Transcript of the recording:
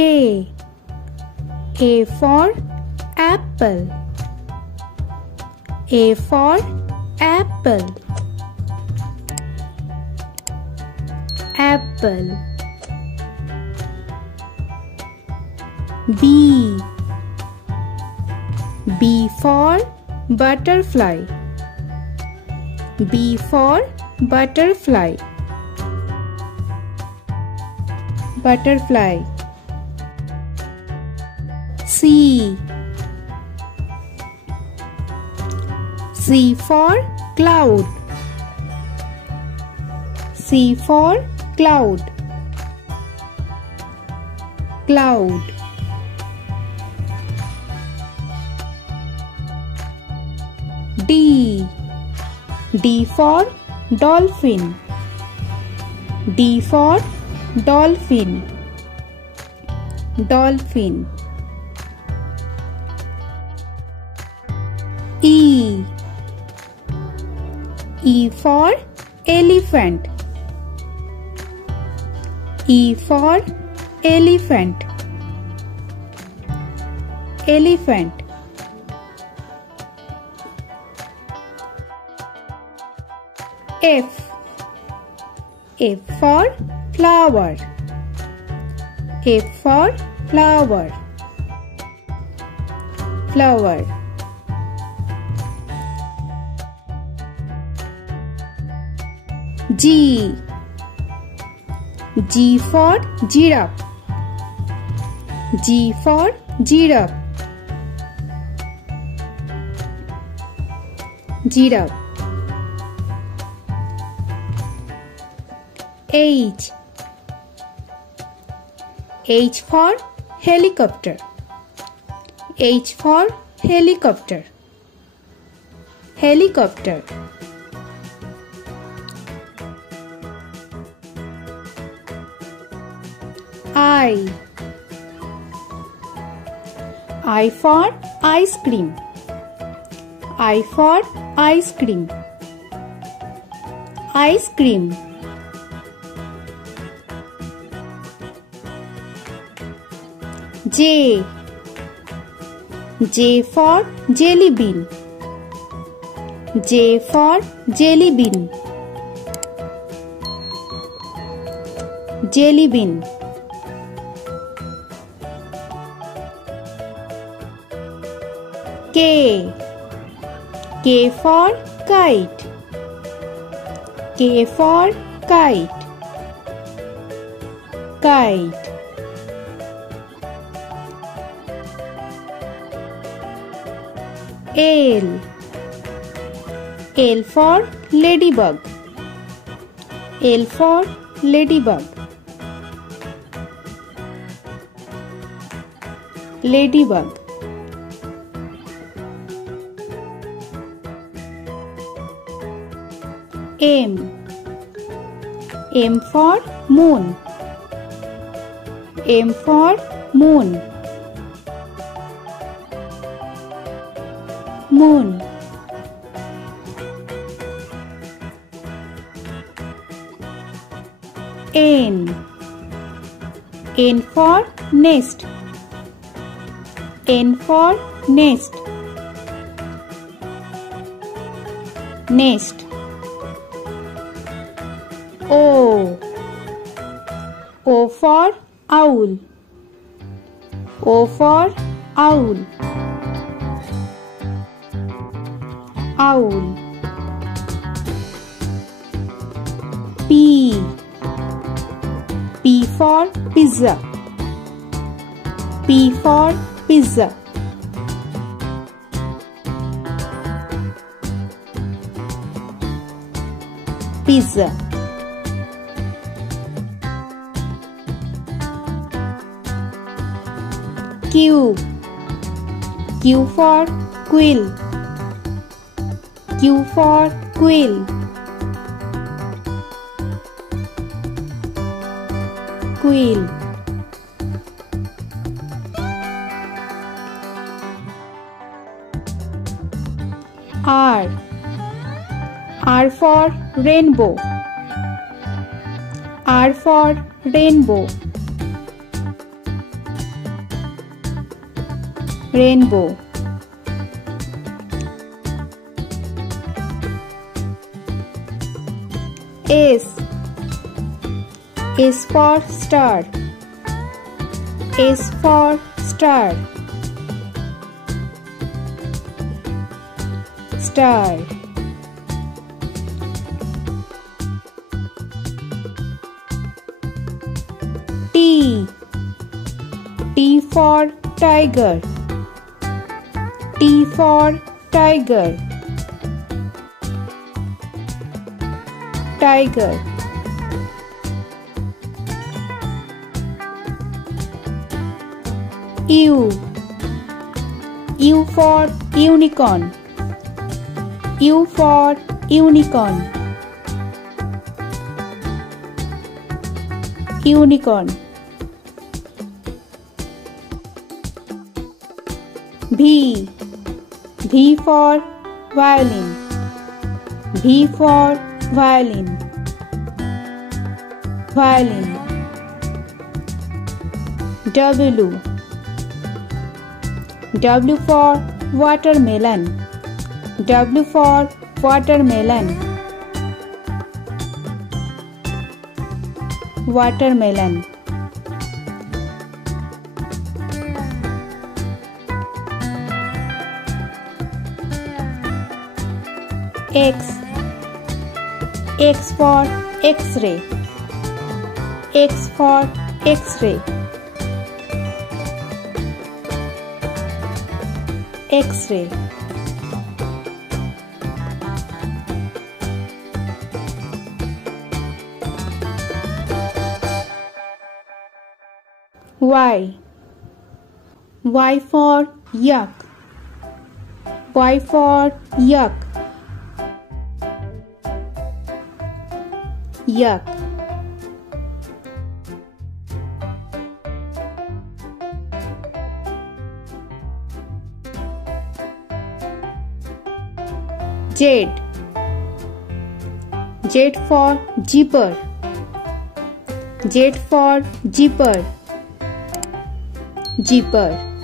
A. A for apple. A for apple. Apple. B. B for butterfly. B for butterfly. Butterfly. C. C for cloud. C for cloud. Cloud. D. D for dolphin. D for dolphin. Dolphin. E. E for elephant. E for elephant. Elephant. F. F for flower. F for flower. Flower. G. G for giraffe. G for giraffe. Giraffe. H. H for helicopter. H for helicopter. Helicopter. I. I for ice cream. I for ice cream. Ice cream. J. J for jelly bean. J for jelly bean. Jelly bean. K. K for kite. K for kite. Kite. L. L for ladybug. L for ladybug. Ladybug. M. M for moon. M for moon. Moon. N. N for nest. N for nest. Nest. O. O for owl. O for owl. Owl. P. P for pizza. P for pizza. Pizza. Q. Q for quill. Q for quill. Quill. R. R for rainbow. R for rainbow. rainbow. S. S for star. S for star. Star. T. T for tiger. T for tiger. Tiger. U. U for unicorn. U for unicorn. Unicorn. V. V for violin. V for violin. Violin. W. W for watermelon. W for watermelon. Watermelon. X. X for X-ray. X for X-ray. X-ray. Y. Y for yak. Y for yak. Yak. Z. Z for zipper. Z for zipper. Zipper.